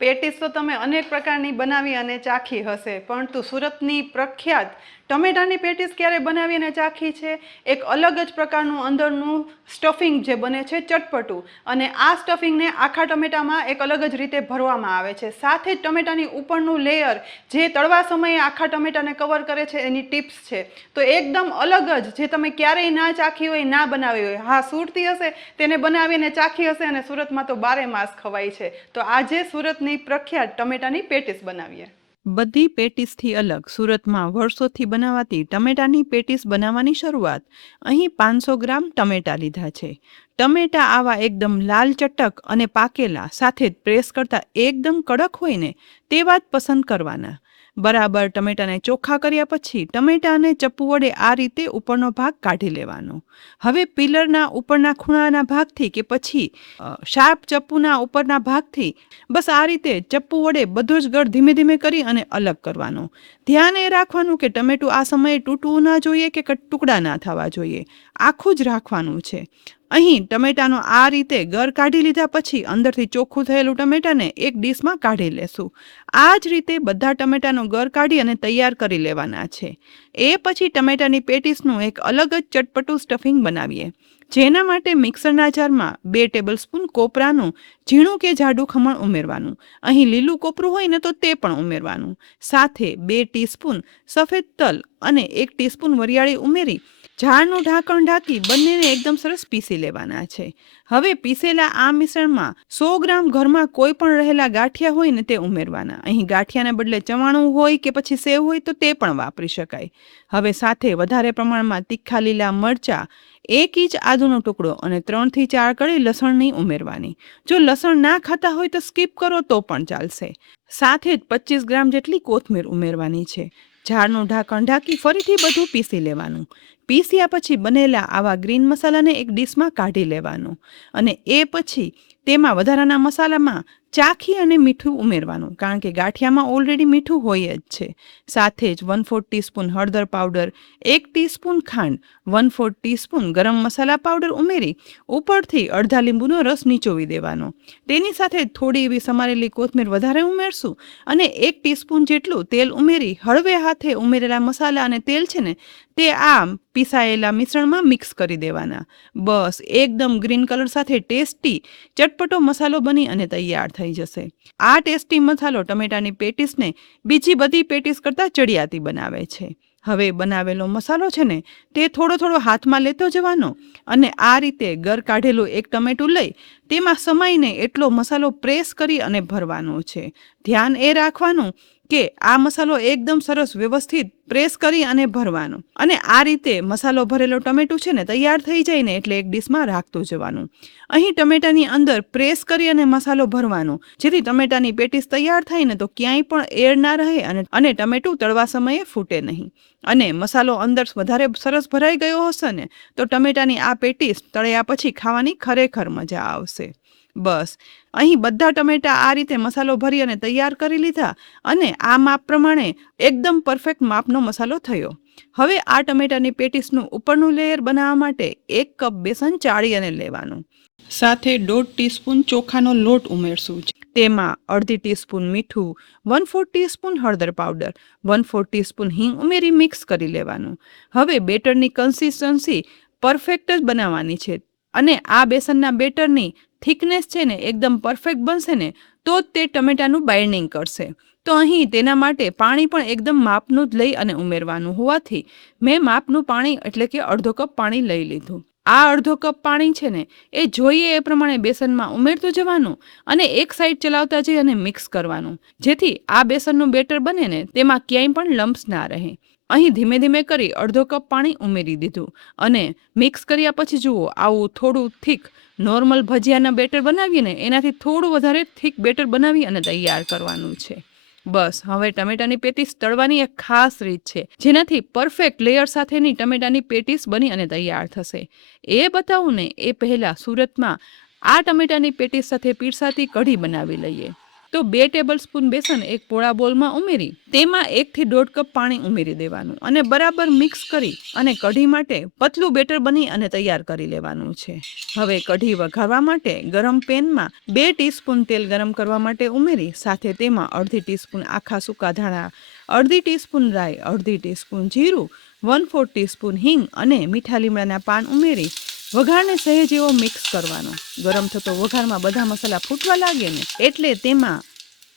Patties તો તમે અનેક પ્રકારની બનાવી અને ચાખી હશે, પરંતુ સુરતની પ્રખ્યાત ટમેટાની પેટીસ ક્યારે બનાવી અને ચાખી છે? એક અલગ જ પ્રકારનું અંદરનું સ્ટફિંગ જે બને છે ચટપટું, અને આ સ્ટફિંગને આખા ટમેટામાં એક અલગ જ રીતે ભરવામાં આવે છે. સાથે જ ટમેટાની ઉપરનું લેયર જે તળવા સમયે આખા ટમેટાને કવર કરે છે એની ટિપ્સ છે. તો એકદમ અલગ જ, જે તમે ક્યારેય ના ચાખી હોય, ના બનાવી હોય. હા, સુરતી હશે તેને બનાવીને ચાખી હશે, અને સુરતમાં તો બારે માસ ખવાય છે. તો આજે સુરતની પ્રખ્યાત ટમેટાની પેટીસ બનાવીએ. બધી પેટીસથી અલગ સુરતમાં વર્ષોથી બનાવાતી ટમેટાની પેટીસ બનાવવાની શરૂઆત. અહીં 500 ગ્રામ ટમેટા લીધા છે. ટમેટા આવા એકદમ લાલ ચટક અને પાકેલા, સાથે જ પ્રેસ કરતા એકદમ કડક હોય ને તેવા જ પસંદ કરવાના. બરાબર ટમેટાને ચોખ્ખા કર્યા પછી ટમેટાને ચપ્પુ વડે આ રીતે ઉપરનો ભાગ કાઢી લેવાનો. હવે પિલરના ઉપરના ખૂણાના ભાગથી કે પછી શાર્પ ચપ્પુના ઉપરના ભાગથી બસ આ રીતે ચપ્પુ વડે બધો જ ગળ ધીમે ધીમે કરી અને અલગ કરવાનો. ધ્યાન એ રાખવાનું કે ટમેટું આ સમયે તૂટવું ના જોઈએ કે ટુકડા ના થવા જોઈએ, આખું જ રાખવાનું છે. અહીં ટમેટાનો આ રીતે ગર કાઢી લીધા પછી અંદરથી ચોખ્ખું થયેલું ટમેટાને એક ડીશમાં કાઢી લેશું. આ જ રીતે બધા ટમેટાનો ગર કાઢી અને તૈયાર કરી લેવાના છે. એ પછી ટમેટાની પેટીસનું એક અલગ જ ચટપટું સ્ટફિંગ બનાવીએ. જેના માટે મિક્સરના જારમાં 2 ટેબલસ્પૂન કોપરાનું ઝીણું કે જાડું ખમણ ઉમેરવાનું. અહીં લીલું કોપરું હોય ને તો તે પણ ઉમેરવાનું. સાથે 2 ટીસ્પૂન સફેદ તલ અને 1 ટીસ્પૂન વરિયાળી ઉમેરી ઝાડનું ઢાંકણ ઢાંકી બંનેને એકદમ સરસ પીસી લેવાના છે. હવે પીસેલા આ મિશ્રણમાં 100 ગ્રામ ઘરમાં કોઈ પણ રહેલા ગાંઠિયા હોય ને તે ઉમેરવાના. અહીં ગાંઠિયાને બદલે ચવાણું હોય કે પછી સેવ હોય તો તે પણ વાપરી શકાય. હવે સાથે વધારે પ્રમાણમાં તીખા લીલા મરચાં, 1 ઇંચ આદુનો ટુકડો અને 3 થી 4 કળી લસણની ઉમેરવાની. જો લસણ ના ખાતા હોય તો સ્કીપ કરો તો પણ ચાલશે. સાથે જ 25 ગ્રામ જેટલી કોથમીર ઉમેરવાની છે. ઝાડનું ઢાંકણ ઢાંકી ફરીથી બધું પીસી લેવાનું. પીસ્યા પછી બનેલા આવા ગ્રીન મસાલાને એક ડીશમાં કાઢી લેવાનું. અને એ પછી તેમાં વધારાના મસાલામાં ચાખી અને મીઠું ઉમેરવાનું, કારણ કે ગાંઠિયામાં ઓલરેડી મીઠું હોય જ છે. સાથે જ 1/4 ટીસ્પૂન હળદર પાવડર, 1 ટીસ્પૂન ખાંડ, 1/4 ટીસ્પૂન ગરમ મસાલા પાવડર ઉમેરી ઉપરથી અડધા લીંબુનો રસ નીચોવી દેવાનો. તેની સાથે થોડી એવી સમારેલી કોથમીર વધારે ઉમેરશું અને 1 ટીસ્પૂન જેટલું તેલ ઉમેરી હળવે હાથે ઉમેરેલા મસાલા અને તેલ છે ને તે આ પીસાયેલા મિશ્રણમાં મિક્સ કરી દેવાના. બસ એકદમ ગ્રીન કલર સાથે ટેસ્ટી ચટપટો મસાલો બની અને તૈયાર થઈ જશે. આ ટેસ્ટી મસાલો ટમેટાની પેટીસને બીજી બધી પેટીસ કરતાં ચડિયાતી બનાવે છે. હવે બનાવેલો મસાલો છે ને તે થોડો થોડો હાથમાં લેતો જવાનો અને આ રીતે ગર કાઢેલું એક ટમેટું લઈ તેમાં સમાઈને એટલો મસાલો પ્રેસ કરી અને ભરવાનો છે. ધ્યાન એ રાખવાનું કે આ મસાલો એકદમ સરસ વ્યવસ્થિત પ્રેસ કરી અને ભરવાનો. અને આ રીતે મસાલો ભરેલો ટમેટું છે ને તૈયાર થઈ જાય ને એટલે એક ડીશમાં રાખતું જવાનું. અહીં ટમેટાની અંદર પ્રેસ કરી અને મસાલો ભરવાનો, જેથી ટમેટાની પેટીસ તૈયાર થાય ને તો ક્યાંય પણ એર ના રહે અને ટમેટું તળવા સમયે ફૂટે નહીં. અને મસાલો અંદર વધારે સરસ ભરાઈ ગયો હશે ને તો ટમેટાની આ પેટીસ તળ્યા પછી ખાવાની ખરેખર મજા આવશે. બસ અહીં બધા ટમેટા આ રીતે મસાલો ભરી અને તૈયાર કરી લીધા અને આ માપ પ્રમાણે એકદમ પરફેક્ટ માપનો મસાલો થયો. હવે આ ટમેટાની પેટીસનું ઉપરનું લેયર બનાવવા માટે 1 કપ બેસન ચાળી અને લેવાનું. સાથે 1/2 ટીસ્પૂન ચોખાનો લોટ ઉમેરશું. તેમાં અડધી ટીસ્પૂન મીઠું, 1/4 ટીસ્પૂન હળદર પાવડર, 1/4 ટીસ્પૂન હિંગ ઉમેરી મિક્સ કરી લેવાનું. હવે બેટરની કન્સિસ્ટન્સી પરફેક્ટ જ બનાવવાની છે અને આ બેસનના બેટરની થિકનેસ છે ને એકદમ પરફેક્ટ બનશે ને તો જ તે ટમેટાનું બાઇન્ડિંગ કરશે. તો અહીં તેના માટે પાણી પણ એકદમ માપનું જ લઈ અને ઉમેરવાનું હોવાથી મેં માપનું પાણી એટલે કે અડધો કપ પાણી લઈ લીધું. આ અડધો કપ પાણી છે ને એ જોઈએ એ પ્રમાણે બેસનમાં ઉમેરતું જવાનું અને એક સાઈડ ચલાવતા જઈ અને મિક્સ કરવાનું, જેથી આ બેસનનું બેટર બને ને તેમાં ક્યાંય પણ લમ્પ્સ ના રહે. અહીં ધીમે ધીમે કરી અડધો કપ પાણી ઉમેરી દીધું અને મિક્સ કર્યા પછી જુઓ આવું થોડું થીક નોર્મલ ભજીયાના બેટર બનાવીએ ને એનાથી થોડું વધારે થીક બેટર બનાવી અને તૈયાર કરવાનું છે. બસ હવે ટમેટાની પેટીસ તળવાની એક ખાસ રીત છે જેનાથી પરફેક્ટ લેયર સાથેની ટમેટાની પેટીસ બની અને તૈયાર થશે. એ બતાવું ને એ પહેલાં સુરતમાં આ ટમેટાની પેટીસ સાથે પીરસાતી કઢી બનાવી લઈએ. તો 2 ટેબલ સ્પૂન બેસન એક પોળા બોલમાં ઉમેરી તેમાં 1 થી 1.5 કપ પાણી ઉમેરી દેવાનું અને બરાબર મિક્સ કરી અને કઢી માટે પતલું બેટર બની અને તૈયાર કરી લેવાનું છે. હવે કઢી વઘારવા માટે ગરમ પેનમાં 2 ટીસ્પૂન તેલ ગરમ કરવા માટે ઉમેરી સાથે તેમાં 1/2 ટીસ્પૂન આખા સૂકા ધાણા, 1/2 ટીસ્પૂન રાઈ, 1/2 ટીસ્પૂન જીરું, 1/4 ટીસ્પૂન હિંગ અને મીઠા લીમડાના પાન ઉમેરી વઘારને સહેજ એવો મિક્સ કરવાનો. ગરમ થતો વઘારમાં બધા મસાલા ફૂટવા લાગે ને એટલે તેમાં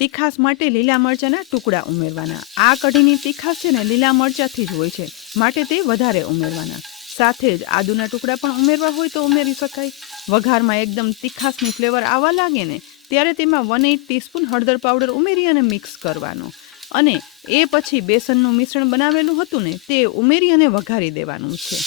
તીખાસ માટે લીલા મરચાંના ટુકડા ઉમેરવાના. આ કઢીની તીખાસ છે ને લીલા મરચાંથી જ હોય છે, માટે તે વધારે ઉમેરવાના. સાથે જ આદુના ટુકડા પણ ઉમેરવા હોય તો ઉમેરી શકાય. વઘારમાં એકદમ તીખાસની ફ્લેવર આવવા લાગે ને ત્યારે તેમાં 1/8 ટીસ્પૂન હળદર પાવડર ઉમેરી અને મિક્સ કરવાનો અને એ પછી બેસનનું મિશ્રણ બનાવેલું હતું ને તે ઉમેરી અને વઘારી દેવાનું છે.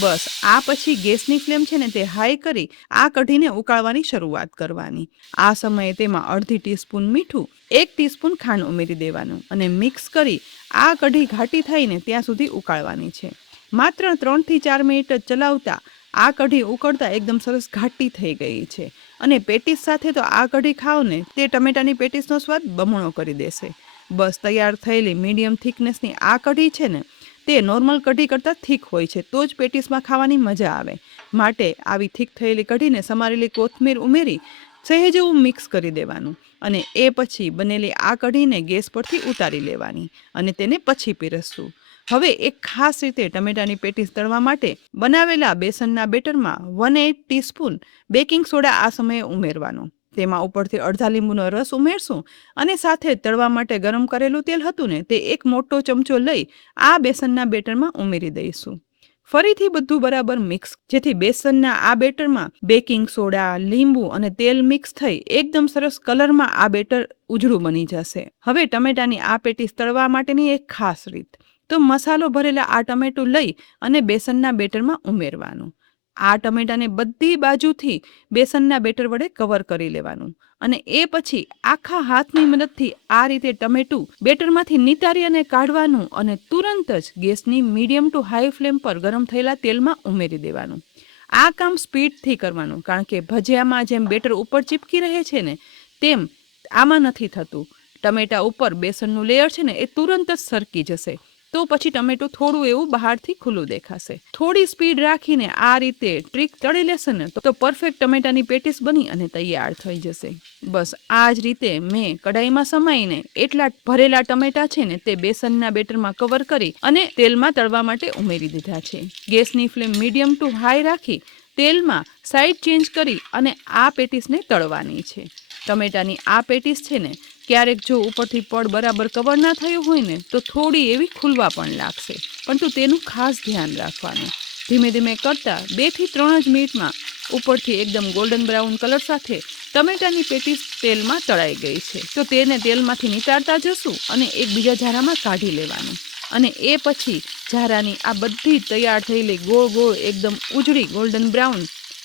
બસ આ પછી ગેસની ફ્લેમ છે ને તે હાઈ કરી આ કઢીને ઉકાળવાની શરૂઆત કરવાની. આ સમયે તેમાં 1/2 ટીસ્પૂન મીઠું, 1 ટીસ્પૂન ખાંડ ઉમેરી દેવાનું અને મિક્સ કરી આ કઢી ઘાટી થઈને ત્યાં સુધી ઉકાળવાની છે. માત્ર 3 થી 4 મિનિટ જ ચલાવતા આ કઢી ઉકળતા એકદમ સરસ ઘાટી થઈ ગઈ છે અને પેટીસ સાથે તો આ કઢી ખાઓ ને તે ટમેટાની પેટીસનો સ્વાદ બમણો કરી દેશે. બસ તૈયાર થયેલી મીડિયમ થિકનેસની આ કઢી છે ને તે નોર્મલ કઢી કરતાં થીક હોય છે તો જ પેટીસમાં ખાવાની મજા આવે. માટે આવી થીક થયેલી કઢીને સમારેલી કોથમીર ઉમેરી સહેજ એવું મિક્સ કરી દેવાનું અને એ પછી બનેલી આ કઢીને ગેસ પરથી ઉતારી લેવાની અને તેને પછી પીરસશું. હવે એક ખાસ રીતે ટમેટાની પેટીસ તળવા માટે બનાવેલા બેસનના બેટરમાં 1/8 ટીસ્પૂન બેકિંગ સોડા આ સમયે ઉમેરવાનો. તેમાં ઉપરથી અડધા લીંબુનો રસ ઉમેરશું અને સાથે તળવા માટે ગરમ કરેલું તેલ હતું ને તે એક મોટો ચમચો લઈ આ બેસનના બેટરમાં ઉમેરી દઈશું. ફરીથી બધું બરાબર મિક્સ જેથી બેસનના આ બેટરમાં બેકિંગ સોડા, લીંબુ અને તેલ મિક્સ થઈ એકદમ સરસ કલરમાં આ બેટર ઉજળું બની જશે. હવે ટમેટાની આ પેટીસ તળવા માટેની એક ખાસ રીત તો મસાલો ભરેલા આ ટમેટું લઈ અને બેસનના બેટરમાં ઉમેરવાનું. આ ટમેટાને બધી બાજુથી બેસનના બેટર વડે કવર કરી લેવાનું અને એ પછી આખા હાથની મદદથી આ રીતે ટમેટું બેટરમાંથી નિતારી અને કાઢવાનું અને તુરંત જ ગેસની મીડિયમ ટુ હાઈ ફ્લેમ પર ગરમ થયેલા તેલમાં ઉમેરી દેવાનું. આ કામ સ્પીડથી કરવાનું કારણ કે ભજીયામાં જેમ બેટર ઉપર ચીપકી રહે છે ને તેમ આમાં નથી થતું. ટમેટા ઉપર બેસનનું લેયર છે ને એ તુરંત જ સરકી જશે તો પછી ટમેટું થોડું એવું બહારથી ખુલ્લું દેખાશે. થોડી સ્પીડ રાખીને આ રીતે ટ્રીક તળી લેશે ને તો પરફેક્ટ ટમેટાની પેટીસ બની અને તૈયાર થઈ જશે. બસ આ જ રીતે મેં કઢાઈમાં સમાઈને એટલા ભરેલા ટમેટા છે ને તે બેસનના બેટરમાં કવર કરી અને તેલમાં તળવા માટે ઉમેરી દીધા છે. ગેસની ફ્લેમ મીડિયમ ટુ હાઈ રાખી તેલમાં સાઈડ ચેન્જ કરી અને આ પેટીસને તળવાની છે. ટમેટાની આ પેટીસ છે ને ક્યારેક જો ઉપરથી પડ બરાબર કવર ના થયું હોય ને તો થોડી એવી ખુલવા પણ લાગશે, પરંતુ તેનું ખાસ ધ્યાન રાખવાનું. ધીમે ધીમે કરતા 2 થી 3 જ મિનિટમાં ઉપરથી એકદમ ગોલ્ડન બ્રાઉન કલર સાથે ટમેટાની પેટીસ તેલમાં તળાઈ ગઈ છે તો તેને તેલમાંથી નિતારતા જશું અને એક બીજા ઝારામાં કાઢી લેવાનું અને એ પછી ઝારાની આ બધી તૈયાર થયેલી ગોળ ગોળ એકદમ ઉજળી ગોલ્ડન બ્રાઉન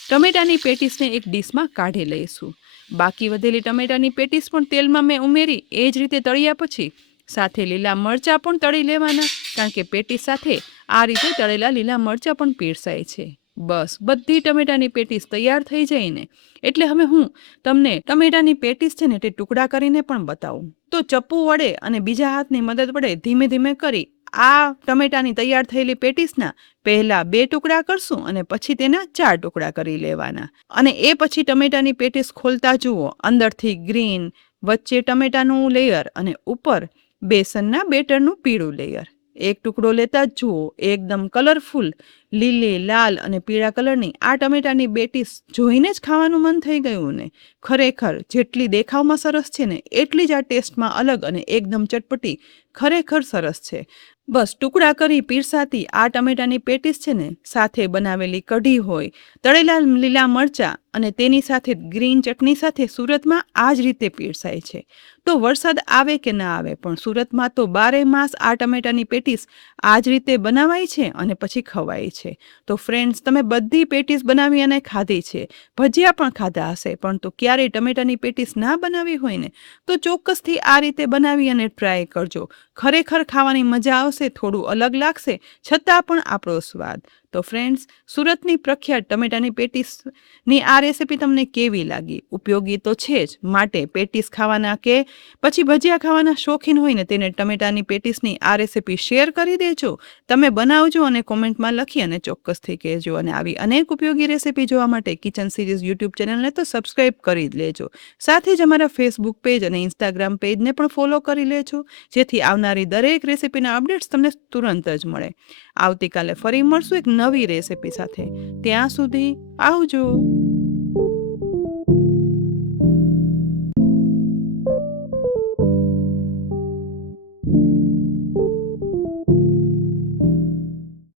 ટમેટાની પેટીસને એક ડીશમાં કાઢી લઈશું. બાકી વધેલી ટમેટાની પેટીસ પણ તેલમાં મેં ઉમેરી એ જ રીતે તળ્યા પછી સાથે લીલા મરચાં પણ તળી લેવાના કારણ કે પેટીસ સાથે આ રીતે તળેલા લીલા મરચાં પણ પીરસાય છે. બસ બધી ટમેટાની પેટીસ તૈયાર થઈ જાય ને એટલે હવે હું તમને ટમેટાની પેટીસ છે ને તે ટુકડા કરીને પણ બતાવું. તો ચપ્પુ વડે અને બીજા હાથની મદદ વડે ધીમે ધીમે કરી આ ટમેટાની તૈયાર થયેલી પેટીસના પહેલા 2 ટુકડા કરશું અને પછી તેના 4 ટુકડા કરી લેવાના અને એ પછી ટમેટાની પેટીસ ખોલતા જુઓ અંદરથી ગ્રીન, વચ્ચે ટમેટાનું લેયર અને ઉપર બેસનના બેટરનું પીળું લેયર. એક ટુકડો લેતા જ જુઓ એકદમ કલરફુલ લીલી, લાલ અને પીળા કલરની આ ટમેટાની પેટીસ જોઈને જ ખાવાનું મન થઈ ગયું ને. ખરેખર જેટલી દેખાવમાં સરસ છે ને એટલી જ આ ટેસ્ટમાં અલગ અને એકદમ ચટપટી ખરેખર સરસ છે. બસ ટુકડા કરી પીરસાતી આ ટમેટાની પેટીસ છે ને સાથે બનાવેલી કઢી હોય, તળેલા લીલા મરચાં અને તેની સાથે ગ્રીન ચટણી સાથે સુરતમાં આ જ રીતે પીરસાય છે. તો વરસાદ આવે કે ના આવે પણ સુરતમાં તો 12 માસ આ ટમેટાની પેટીસ આ જ રીતે બનાવાય છે અને પછી ખવાય છે. તો ફ્રેન્ડ્સ તમે બધી પેટીસ બનાવી અને ખાધી છે, ભજીયા પણ ખાધા હશે, પણ તો ક્યારેય ટમેટાની પેટીસ ના બનાવી હોય ને તો ચોક્કસથી આ રીતે બનાવી અને ટ્રાય કરજો. ખરેખર ખાવાની મજા આવશે, થોડું અલગ લાગશે, છતાં પણ આપણો સ્વાદ. તો ફ્રેન્ડ્સ, સુરતની પ્રખ્યાત ટમેટાની પેટીસની આ રેસીપી તમને કેવી લાગી? ઉપયોગી તો છે જ, માટે પેટીસ ખાવાના કે પછી ભજીયા ખાવાના શોખીન હોય ને તેને ટમેટાની પેટીસની આ રેસીપી શેર કરી દેજો. તમે બનાવજો અને કોમેન્ટમાં લખી અને ચોક્કસથી કહેજો. અને આવી અનેક ઉપયોગી રેસીપી જોવા માટે કિચન સિરીઝ યુટ્યુબ ચેનલને તો સબસ્ક્રાઈબ કરી જ લેજો. સાથે જ અમારા ફેસબુક પેજ અને ઇન્સ્ટાગ્રામ પેજને પણ ફોલો કરી લેજો, જેથી આવનારી દરેક રેસીપીના અપડેટ્સ તમને તુરંત જ મળે. આવતીકાલે ફરી મળશું એક નવી રેસીપી સાથે. ત્યાં સુધી આવજો.